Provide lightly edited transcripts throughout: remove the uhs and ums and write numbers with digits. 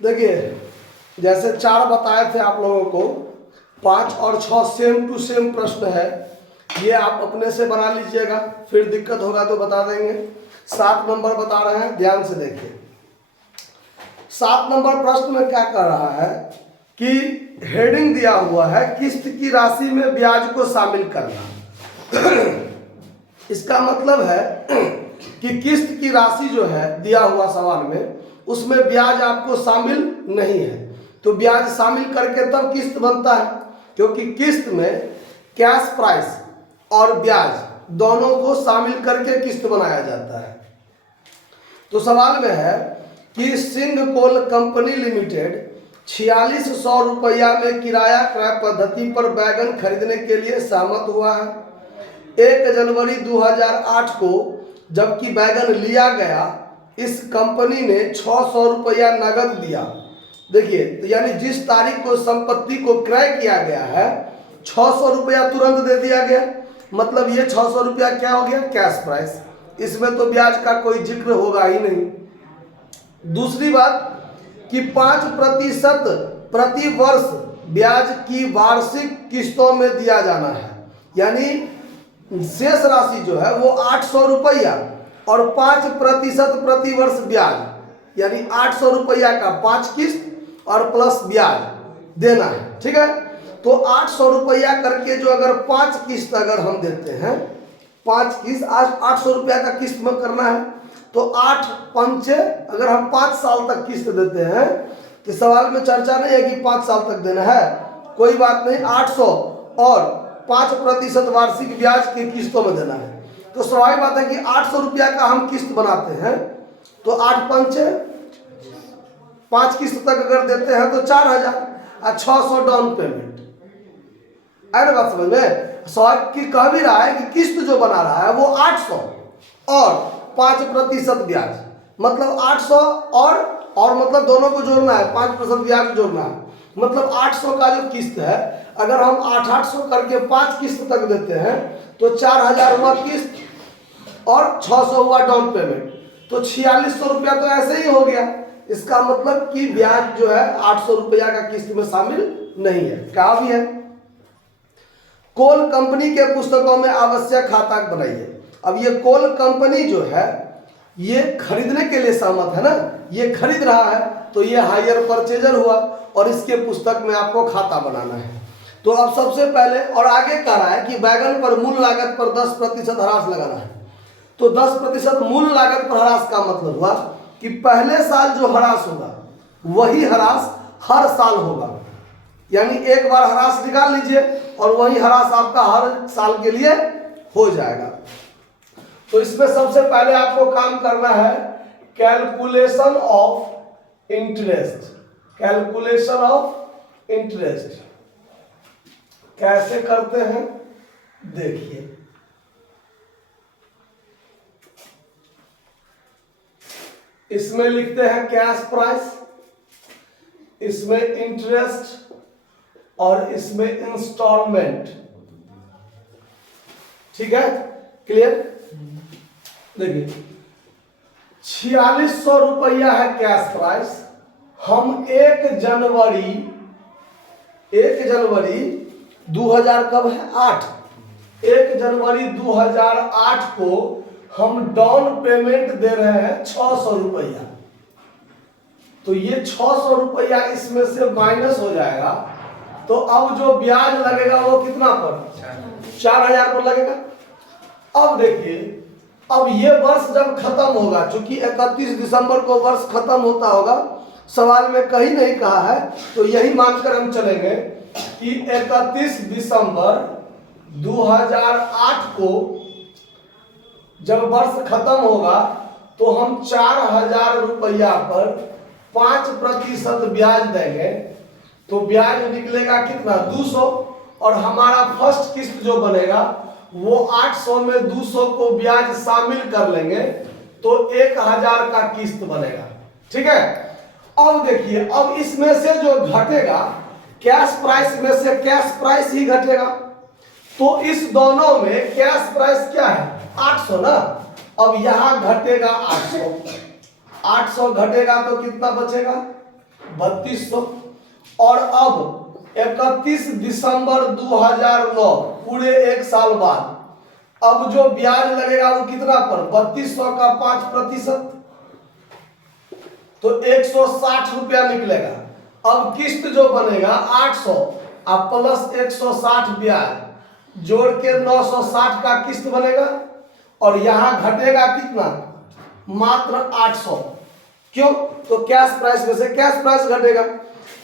देखिए जैसे 4 बताए थे आप लोगों को, 5 और 6 सेम टू सेम प्रश्न है। ये आप अपने से बना लीजिएगा, फिर दिक्कत होगा तो बता देंगे। 7 नंबर बता रहे हैं, ध्यान से देखिए। 7 नंबर प्रश्न में क्या कर रहा है कि हेडिंग दिया हुआ है किस्त की राशि में ब्याज को शामिल करना। इसका मतलब है कि किस्त की राशि जो है दिया हुआ सवाल में, उसमें ब्याज आपको शामिल नहीं है। तो ब्याज शामिल करके तब किस्त बनता है, क्योंकि किस्त में कैश प्राइस और ब्याज दोनों को शामिल करके किस्त बनाया जाता है। तो सवाल में है कि सिंह कोल कंपनी लिमिटेड 4600 रुपया में किराया क्रय पद्धति पर बैगन खरीदने के लिए सहमत हुआ है। 1 जनवरी 2008 को जबकि बैगन लिया गया, इस कंपनी ने 600 रुपया नगद दिया। देखिए, तो यानी जिस तारीख को संपत्ति को क्रय किया गया है, 600 रुपया तुरंत दे दिया गया, मतलब ये 600 रुपया क्या हो गया? Cash price. इसमें तो ब्याज का कोई जिक्र होगा ही नहीं। दूसरी बात कि 5% प्रति वर्ष ब्याज की वार्षिक किस्तों में दिया जाना है, यानी शेष राशि जो है वो 800 रुपया और 5% प्रति वर्ष ब्याज, यानी 800 रुपया का 5 किस्त और प्लस ब्याज देना है। ठीक है, तो 800 रुपया करके जो अगर 5 किस्त अगर हम देते हैं, 5 किस्त आज 800 रुपया का किस्त में करना है, तो 8 पंचे अगर हम 5 साल तक किस्त देते हैं, तो सवाल में चर्चा नहीं है कि 5 साल तक देना है, कोई बात नहीं, 800 और 5% वार्षिक ब्याज की किस्तों में देना है। तो स्वाभाविक बात है कि 800 रुपया का हम किस्त बनाते हैं, तो 8 पंचे 5 किस्त तक अगर देते हैं तो 4000 और 600 डाउन पेमेंट। अरे बात समझ में, सवाल की कह भी रहा है कि किस्त जो बना रहा है वो 800 और 5% ब्याज, मतलब 800 और मतलब दोनों को जोड़ना है, 5% ब्याज जोड़ना है, मतलब 800 का जो किस्त है, अगर हम 800 करके 5 किस्त तक देते हैं तो 4000 हुआ किस्त और 600 हुआ डाउन पेमेंट, तो 4600 रुपया तो ऐसे ही हो गया। इसका मतलब कि ब्याज जो है 800 रुपया का किस्त में शामिल नहीं है। कहा भी है कोल कंपनी के पुस्तकों में आवश्यक खाता बनाइए। अब ये कोल कंपनी जो है ये खरीदने के लिए सहमत है ना, ये खरीद रहा है, तो ये हायर परचेजर हुआ और इसके पुस्तक में आपको खाता बनाना है। तो अब सबसे पहले और आगे कह रहा है कि बैगन पर मूल लागत पर 10% ह्रास लगाना है। तो 10% मूल लागत पर ह्रास का मतलब हुआ कि पहले साल जो ह्रास होगा वही ह्रास हर साल होगा, यानी एक बार ह्रास निकाल लीजिए और वही ह्रास आपका हर साल के लिए हो जाएगा। तो इसमें सबसे पहले आपको काम करना है calculation of interest. Calculation of interest कैसे करते हैं देखिए। इसमें लिखते हैं कैश प्राइस, इसमें इंटरेस्ट और इसमें इंस्टॉलमेंट। ठीक है, क्लियर? देखिए 4600 रुपया है कैश प्राइस। हम 1 जनवरी 2000 कब है 8 1 जनवरी 2008 को हम डाउन पेमेंट दे रहे हैं 600 रुपया। तो ये 600 रुपया इसमें से माइनस हो जाएगा, तो अब जो ब्याज लगेगा वो कितना पर? 4000 पर लगेगा। अब देखिए, अब ये वर्ष जब खत्म होगा, चूंकि 31 दिसंबर को वर्ष खत्म होता होगा, सवाल में कहीं नहीं कहा है, तो यही मानकर हम चलेंगे कि 31 दिसंबर 2008 को जब वर्ष खत्म होगा तो हम 4000 रुपया पर 5% ब्याज देंगे, तो ब्याज निकलेगा कितना? 200, और हमारा फर्स्ट किस्त जो बनेगा वो 800 में 200 को ब्याज शामिल कर लेंगे, तो 1000 का किस्त बनेगा। ठीक है, अब देखिए, अब इसमें से जो घटेगा कैश प्राइस में से कैश प्राइस ही घटेगा, तो इस दोनों में कैश प्राइस क्या है? 800 ना। अब यहां घटेगा 800 घटेगा तो कितना बचेगा? 3200। और अब 31 दिसंबर 2009 पूरे एक साल बाद अब जो ब्याज लगेगा वो कितना पर 3200 का 5%, तो 160 रुपया निकलेगा। अब किस्त जो बनेगा 800 अब प्लस 160 ब्याज जोड़ के 960 का किस्त बनेगा। और यहां घटेगा कितना, मात्र 800। क्यों, तो कैश प्राइस में से कैश प्राइस घटेगा।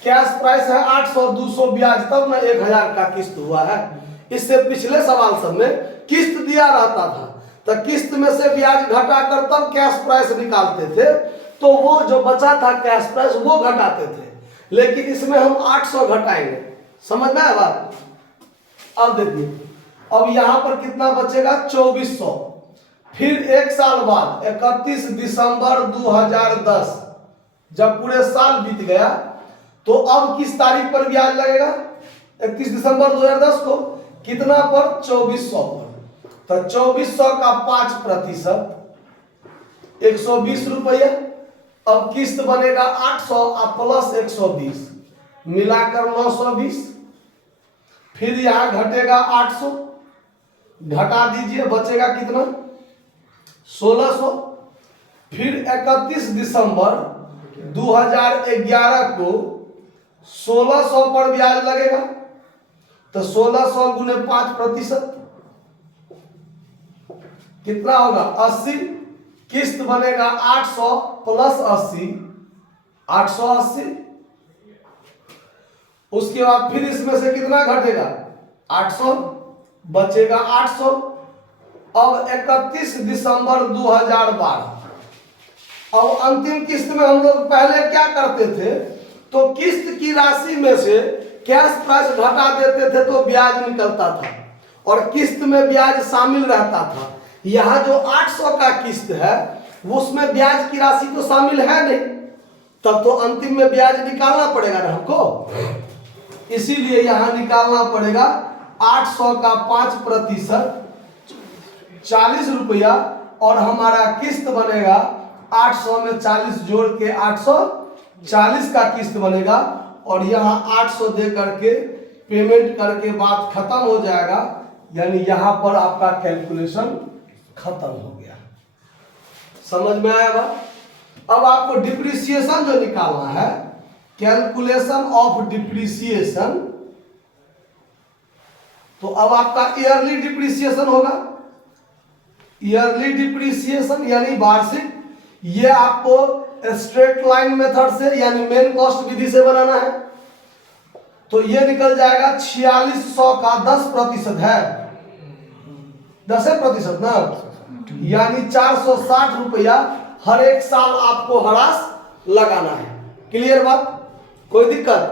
कैश प्राइस है 800, 200 ब्याज, तब ना 1000 का किस्त हुआ है। इससे पिछले सवाल सब में किस्त दिया रहता था, तो किस्त में से ब्याज घटाकर तब कैश प्राइस निकालते थे, तो वो जो बचा था कैश प्राइस वो घटाते थे। लेकिन इसमें हम 800 घटाएंगे, समझ में आया बात। अब देखिए, अब यहां पर कितना बचेगा 2400। फिर एक साल बाद 31 दिसंबर 2010 जब पूरे साल बीत गया, तो अब किस तारीख पर ब्याज लगेगा 31 दिसंबर 2010 को, कितना पर 2400 पर। तो 2400 का 5% 120 रुपया। अब किस्त बनेगा 800 प्लस 120 मिलाकर 920। फिर यहां घटेगा 800, घटा दीजिए, बचेगा कितना 1600। फिर 31 दिसंबर 2011 को 1600 पर ब्याज लगेगा, तो 1600 गुने 5% कितना होगा 80। किस्त बनेगा 800 प्लस 80 880। उसके बाद फिर इसमें से कितना घटेगा 800, बचेगा 800। अब 31 दिसंबर 2012, अब अंतिम किस्त में हम लोग पहले क्या करते थे, तो किस्त की राशि में से कैश प्राइस घटा देते थे तो ब्याज निकलता था, और किस्त में ब्याज शामिल रहता था। यहाँ जो 800 का किस्त है उसमें ब्याज की राशि तो शामिल है नहीं, तब तो अंतिम में ब्याज निकालना पड़ेगा ना हमको। इसीलिए यहाँ निकालना पड़ेगा 800 का 5% 40 रुपया, और हमारा किस्त बनेगा 800 में 40 जोड़ के 840 का किस्त बनेगा। और यहाँ 800 दे करके पेमेंट करके बात खत्म हो जाएगा, यानी यहाँ पर आपका कैलकुलेशन खत्म हो गया। समझ में आया बात। अब आपको डिप्रिसिएशन जो निकालना है, कैलकुलेशन ऑफ डिप्रिसिएशन, तो अब आपका ईयरली डिप्रिसिएशन होगा। ईयरली डिप्रिसिएशन यानी वार्षिक, ये आपको स्ट्रेट लाइन मेथड से यानी मेन कॉस्ट विधि से बनाना है। तो ये निकल जाएगा 4600 का 10% है, 10% ना, यानी 460 रुपया हर एक साल आपको हरास लगाना है। क्लियर बात, कोई दिक्कत।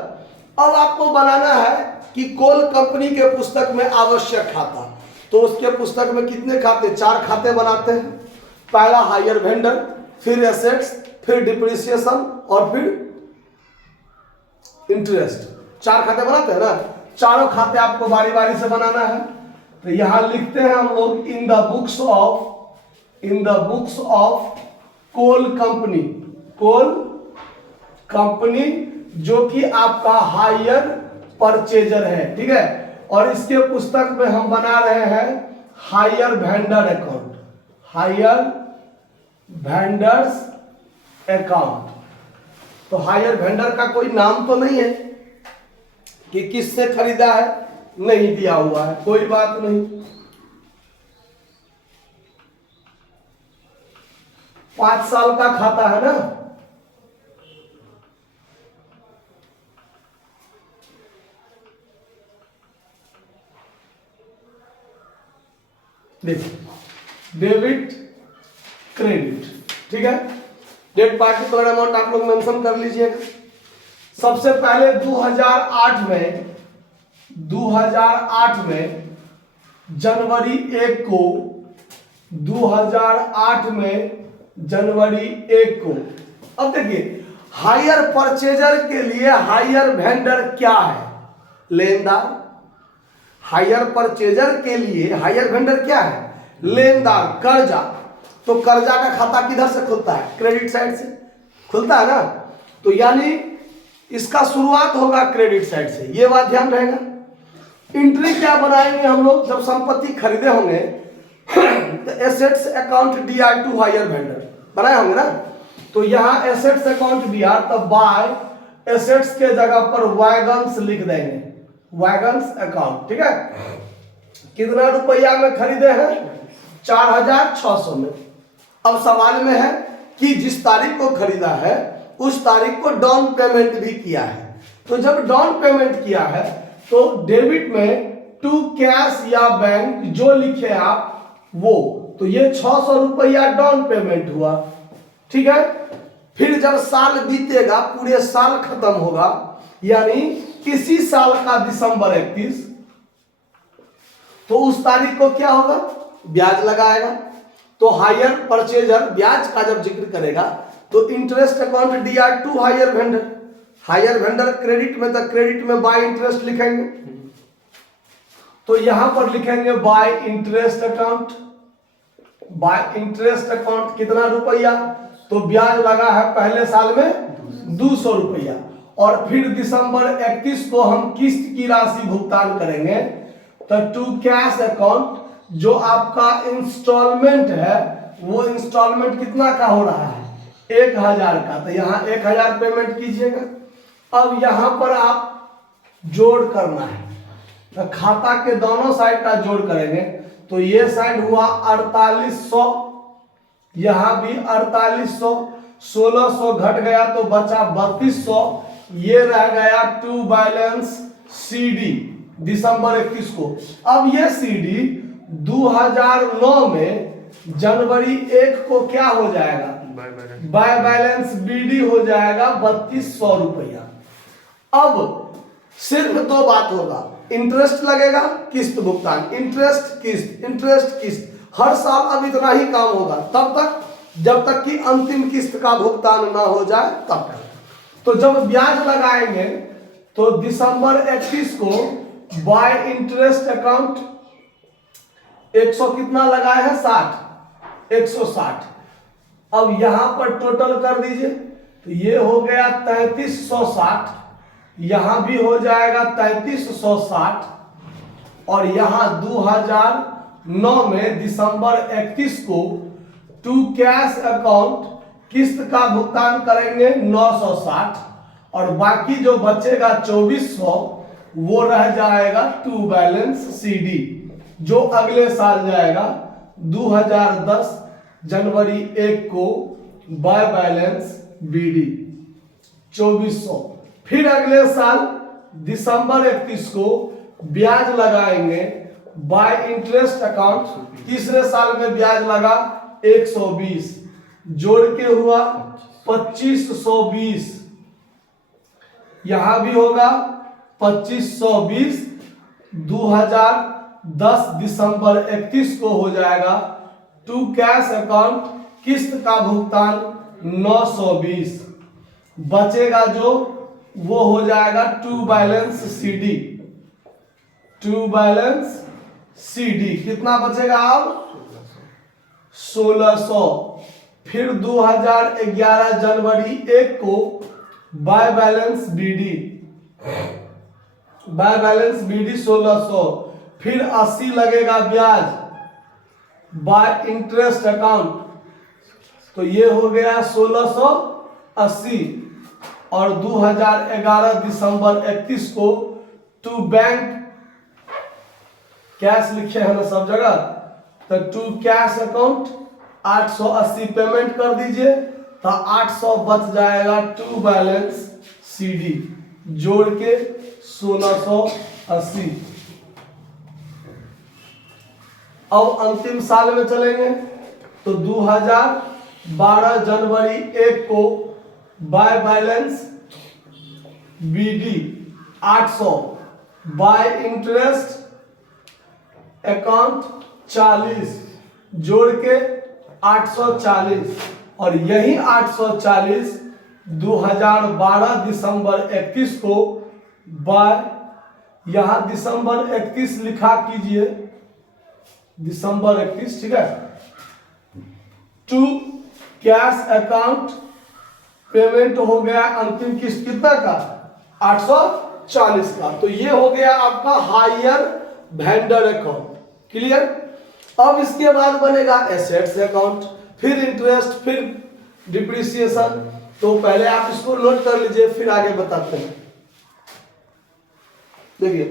अब आपको बनाना है कि कोल कंपनी के पुस्तक में आवश्यक खाता, तो उसके पुस्तक में कितने खाते, 4 खाते बनाते हैं। पहला हायर वेंडर, फिर एसेट्स, फिर डिप्रिसिएशन और फिर इंटरेस्ट। 4 खाते बनाते हैं ना, चारों खाते आपको बारी बारी से बनाना है। तो यहां लिखते हैं हम लोग in the books of coal company, coal company जो कि आपका हायर परचेजर है, ठीक है। और इसके पुस्तक में हम बना रहे हैं hire vendor account, hire vendors account. तो हायर वेंडर का कोई नाम तो नहीं है कि किससे खरीदा है, नहीं दिया हुआ है, कोई बात नहीं। 5 साल का खाता है ना, देखिए डेबिट क्रेडिट, ठीक है। डेट पार्टिकुलर अमाउंट आप लोग मेंशन कर लीजिएगा। सबसे पहले 2008 में जनवरी 1 को, 2008 में जनवरी 1 को। अब देखिए हायर परचेजर के लिए हायर वेंडर क्या है, लेनदार। हायर परचेजर के लिए हायर वेंडर क्या है, लेनदार, कर्जा। तो कर्जा का खाता किधर से खुलता है, क्रेडिट साइड से खुलता है ना। तो यानी इसका शुरुआत होगा क्रेडिट साइड से, ये बात ध्यान रहेगा। एंट्री क्या बनाएंगे हम लोग जब संपत्ति खरीदे होंगे तो assets account DR to hire vendor बनाए होंगे ना, तो यहाँ एसेट्स अकाउंट डीआर, तब बाय एसेट्स के जगह पर वैगन्स लिख देंगे, वैगन्स अकाउंट, ठीक है। कितना रुपया में खरीदे हैं? 4600 में। अब सवाल में है कि जिस तारीख को खरीदा है उस तारीख को डाउन पेमेंट भी किया है, तो जब डाउन पेमेंट किया है तो डेबिट में टू कैश या बैंक जो लिखे आप वो, तो ये 600 रुपया डाउन पेमेंट हुआ, ठीक है। फिर जब साल बीतेगा, पूरे साल खत्म होगा, यानी इसी साल का दिसंबर 31, तो उस तारीख को क्या होगा? ब्याज लगाएगा। तो हायर परचेजर ब्याज का जब जिक्र करेगा तो interest account DR to hire vendor, hire vendor credit में, तो क्रेडिट में बाय इंटरेस्ट लिखेंगे, तो यहां पर लिखेंगे bye interest account. Bye interest account कितना रुपया? तो ब्याज लगा है पहले साल में 200 रुपया, और फिर दिसंबर 31 को हम किस्त की राशि भुगतान करेंगे, तो टू कैश अकाउंट जो आपका इंस्टॉलमेंट है वो इंस्टॉलमेंट कितना का हो रहा है? 1000 का, तो यहाँ 1000 पेमेंट कीजिएगा। अब यहाँ पर आप जोड़ करना है, तो खाता के दोनों साइड का जोड़ करेंगे, तो ये साइड हुआ 4800, यहाँ भी 4800, 1600 घट गया तो बचा 3200, ये रह गया टू बैलेंस सीडी दिसंबर 31 को। अब ये सीडी 2009 में जनवरी 1 को क्या हो जाएगा? बाय बैलेंस बीडी हो जाएगा 3200 रुपया। अब सिर्फ दो बात होगा, इंटरेस्ट लगेगा, किस्त भुगतान, इंटरेस्ट किस्त, इंटरेस्ट किस्त, हर साल अब इतना ही काम होगा तब तक जब तक कि अंतिम किस्त का भुगतान ना हो जाए तब तक। तो जब ब्याज लगाएंगे तो दिसंबर 31 को बाय इंटरेस्ट अकाउंट 100 कितना लगाए हैं? 60, 160। अब यहां पर टोटल कर दीजिए, तो ये हो गया 3360, यहां भी हो जाएगा 3360, और यहां 2009 में दिसंबर 31 को टू कैश अकाउंट किस्त का भुगतान करेंगे 960, और बाकी जो बचेगा 2400 वो रह जाएगा टू बैलेंस सीडी, जो अगले साल जाएगा 2010 जनवरी 1 को बाय बैलेंस बीडी 2400। फिर अगले साल दिसंबर 31 को ब्याज लगाएंगे बाय इंटरेस्ट अकाउंट, तीसरे साल में ब्याज लगा 120, जोड़ के हुआ 2520, यहां भी होगा 2520, 2010 दिसंबर 31 को हो जाएगा टू कैश अकाउंट किस्त का भुगतान 920, बचेगा जो वो हो जाएगा to balance CD, to balance CD कितना बचेगा? अब 1600। फिर 2011 जनवरी 1 को by balance BD, by balance BD 1600, फिर 80 लगेगा ब्याज बाय इंटरेस्ट अकाउंट, तो ये हो गया 1680, और 2011 दिसंबर 31 को टू बैंक कैश लिखे हैं ना सब जगह, तो टू कैश अकाउंट 880 पेमेंट कर दीजिए, तो 800 बच जाएगा टू बैलेंस सीडी, जोड़ के 1680। अब अंतिम साल में चलेंगे, तो 2012 जनवरी 1 को by balance BD 800, by interest account 40, जोड़ के 840, और यही 840 2012 दिसंबर 31 को बाय, यहां दिसंबर 31 लिखा कीजिए, दिसंबर 31, ठीक है, टू कैश अकाउंट पेमेंट हो गया अंतिम किस्त कितना का 840 का। तो ये हो गया आपका हायर वेंडर अकाउंट। क्लियर। अब इसके बाद बनेगा एसेट्स अकाउंट, फिर इंटरेस्ट, फिर डिप्रिसिएशन। तो पहले आप इसको नोट कर लीजिए, फिर आगे बताते हैं। देखिए,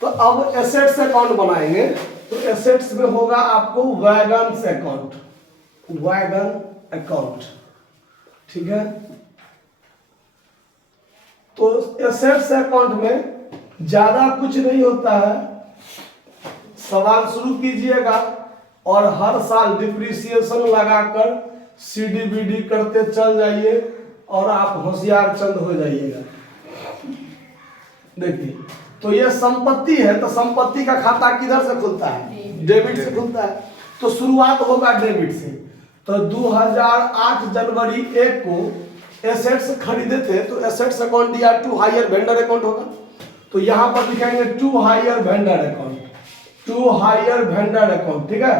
तो अब एसेट्स अकाउंट बनाएंगे। तो एसेट्स में होगा आपको वैगन्स अकाउंट, वैगन अकाउंट। ठीक है। तो एसेट्स अकाउंट में ज्यादा कुछ नहीं होता है, सवाल शुरू कीजिएगा और हर साल डिप्रिसिएशन लगाकर सीडीबीडी करते चल जाइए और आप होशियार चंद हो जाइएगा। देखिए, तो ये संपत्ति है, तो संपत्ति का खाता किधर से खुलता है? डेबिट से खुलता है। तो शुरुआत होगा डेबिट से। तो 2008 जनवरी 1 को एसेट्स खरीदे थे, तो एसेट्स अकाउंट या टू हायर वेंडर अकाउंट होगा। तो यहां पर लिखेंगे to hire vendor account, to hire vendor account. ठीक है।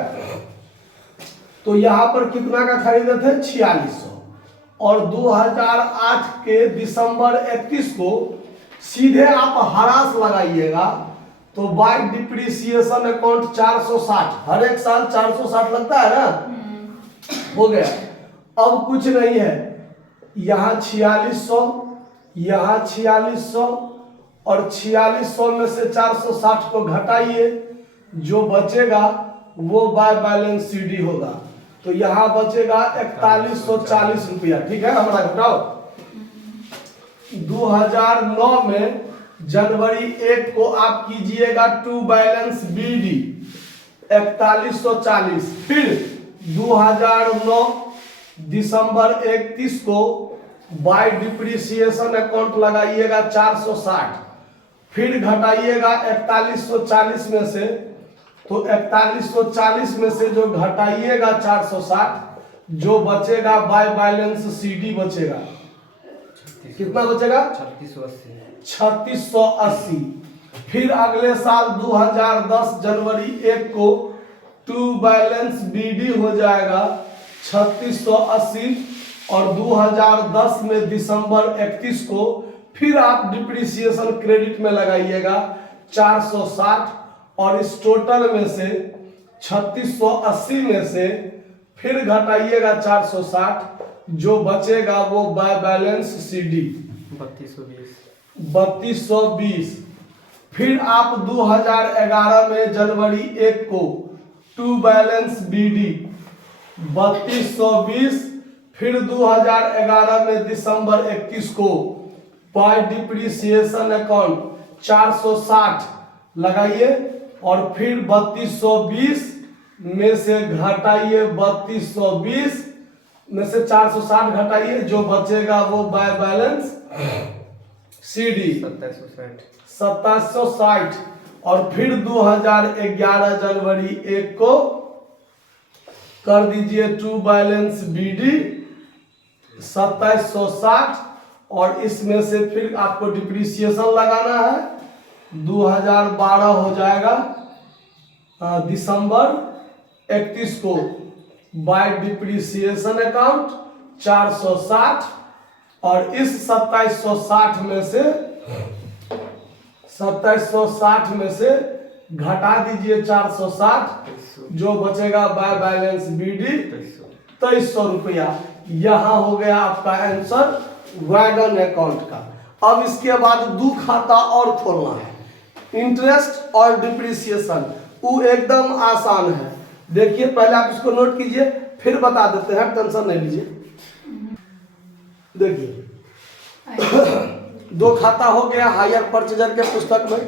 तो यहां पर कितना का खरीदे थे? 4600। और 2008 के दिसंबर 31 को सीधे आप हरास लगाइएगा, तो बाय डिप्रिसिएशन अकाउंट 460, हर एक साल 460 लगता है ना, हो गया। अब कुछ नहीं है, यहाँ 4600, यहाँ 4600 और 4600 में से 460 को घटाइए, जो बचेगा वो बाय बैलेंस सीडी होगा। तो यहाँ बचेगा 4140 रुपया। ठीक है, हमारा घटाओ। 2009 में जनवरी 1 को आप कीजिएगा टू बैलेंस बीडी 4140। फिर 2009 दिसंबर 31 को बाय डिप्रिसिएशन अकाउंट लगाइएगा 460, फिर घटाइएगा 4140 में से। तो 4140 में से जो घटाइएगा 460, जो बचेगा बाय बैलेंस सीडी बचेगा। कितना बचेगा? 3680। फिर अगले साल 2010 जनवरी 1 को टू बैलेंस बीडी हो जाएगा 3680। और 2010 में दिसंबर 31 को फिर आप डिप्रिसिएशन क्रेडिट में लगाइएगा 460, और इस टोटल में से 3680 में से फिर घटाइएगा 460, जो बचेगा वो बाय बैलेंस सीडी 3220। फिर आप 2011 में जनवरी 1 को टू बैलेंस बीडी 3220। फिर 2011 में दिसंबर 31 को बाय डिप्रिसिएशन अकाउंट 460 लगाइए, और फिर 3220 में से घटाइए 3220 में से 460 घटाइए, जो बचेगा वो बाय बैलेंस सीडी 2760। और फिर 2011 जनवरी 1 को कर दीजिए टू बैलेंस बीडी 2760, और इसमें से फिर आपको डिप्रिसिएशन लगाना है। 2012 हो जाएगा दिसंबर 31 को बाय डिप्रिसिएशन अकाउंट 460, और इस 2760 में से घटा दीजिए 460, जो बचेगा बाय बैलेंस बीडी 2300 रुपया। यहाँ हो गया आपका आंसर वैगन अकाउंट का। अब इसके बाद दो खाता और खोलना है, इंटरेस्ट और डिप्रिसिएशन। वो एकदम आसान है। देखिए, पहले आप इसको नोट कीजिए, फिर बता देते हैं, टेंशन नहीं लीजिए। देखिए, दो खाता हो गया हायर परचेजर के पुस्तक में,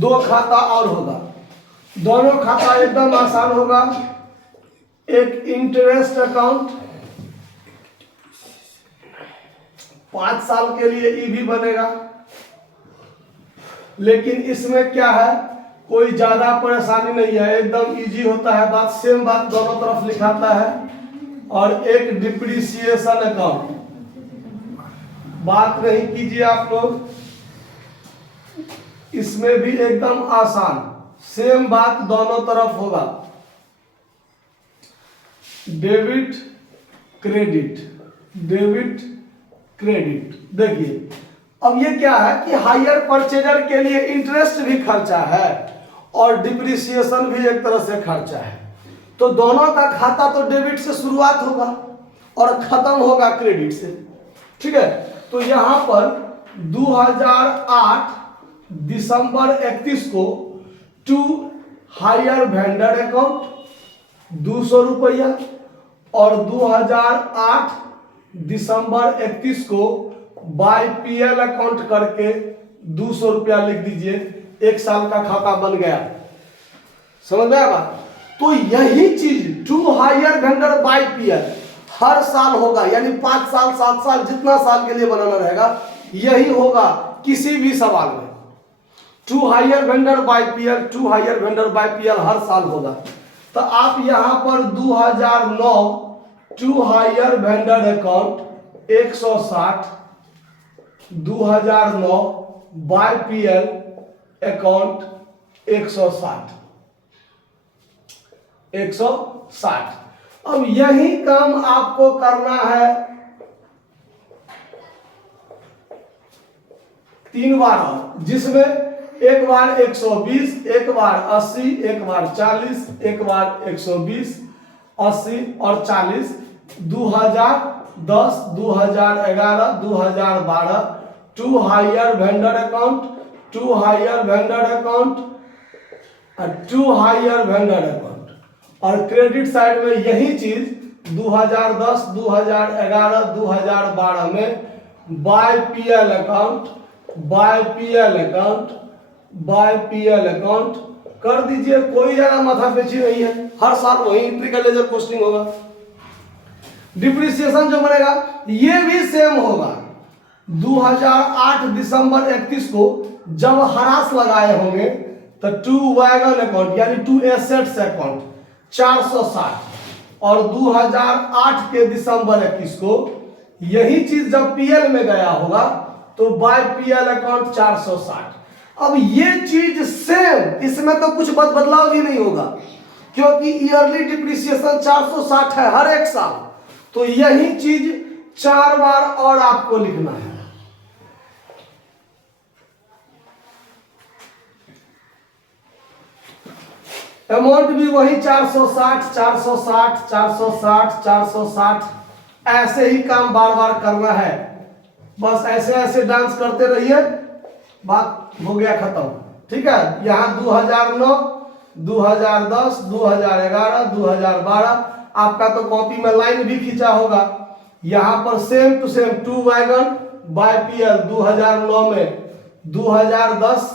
दो खाता और होगा। दोनों खाता एकदम आसान होगा। एक इंटरेस्ट अकाउंट 5 साल के लिए ई भी बनेगा, लेकिन इसमें क्या है, कोई ज्यादा परेशानी नहीं है, एकदम इजी होता है बात, सेम बात दोनों तरफ लिखाता है। और एक डिप्रिसिएशन अकाउंट, बात नहीं कीजिए आप लोग, इसमें भी एकदम आसान, सेम बात दोनों तरफ होगा। Debit credit, debit credit. देखिए अब ये क्या है कि हायर परचेजर के लिए इंटरेस्ट भी खर्चा है और डिप्रिसिएशन भी एक तरह से खर्चा है, तो दोनों का खाता तो डेबिट से शुरुआत होगा और खत्म होगा क्रेडिट से। ठीक है, तो यहां पर 2008 दिसंबर 31 को टू हायर वेंडर अकाउंट 200 रुपया और 2008 दिसंबर 31 को बाय पीएल अकाउंट करके 200 रुपया लिख दीजिए, एक साल का खाता बन गया। समझ में आया? तो यही चीज to hire vendor by PL हर साल होगा, यानी 5 साल 7 साल जितना साल के लिए बनाना रहेगा यही होगा किसी भी सवाल में। To hire vendor by PL, to hire vendor by PL हर साल होगा। तो आप यहां पर 2009 to hire vendor account 160, 2009 by PL account 160। अब यही काम आपको करना है 3 बार और, जिसमें एक बार 120, एक बार 80, एक बार 40, एक बार 120, 80 और 40, 2010, 2011, 2012 to hire vendor account, to hire vendor account और टू हायर वेंडर अकाउंट। और क्रेडिट साइड में यही चीज 2010, 2011, 2012 में by PL account, by PL account, by PL account कर दीजिए। कोई ज्यादा माथापेची नहीं है, हर साल वही एंट्री का लेजर पोस्टिंग होगा। डिप्रिसिएशन जो बनेगा ये भी सेम होगा। 2008 दिसंबर 31 को जब हरास लगाए होंगे तो टू वैगन अकाउंट यानी टू एसेट्स अकाउंट 460 और 2008 के दिसंबर 21 को यही चीज जब पीएल में गया होगा तो बाय पीएल अकाउंट 460। अब ये चीज सेम, इसमें तो कुछ बदलाव भी नहीं होगा क्योंकि ईयरली डिप्रिसिएशन 460 है हर एक साल। तो यही चीज 4 बार और आपको लिखना है। अमाउंट भी वही 460, 460, 460, 460, ऐसे ही काम बार बार करना है। बस ऐसे ऐसे डांस करते रहिए, बात हो गया खत्म। ठीक है, यहाँ 2009, 2010, 2011, 2012 आपका तो कॉपी में लाइन भी खींचा होगा। यहाँ पर same to same to wagon by PL 2009 में 2010,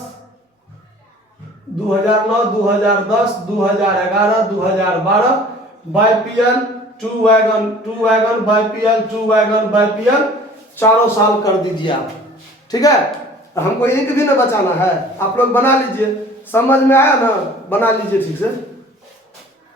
2009, 2010, 2011, 2012 by PL to wagon by PL, to wagon by PL, चारों साल कर दीजिए आप। ठीक है, हमको एक भी ना बचाना है, आप लोग बना लीजिए। समझ में आया ना? बना लीजिए ठीक से।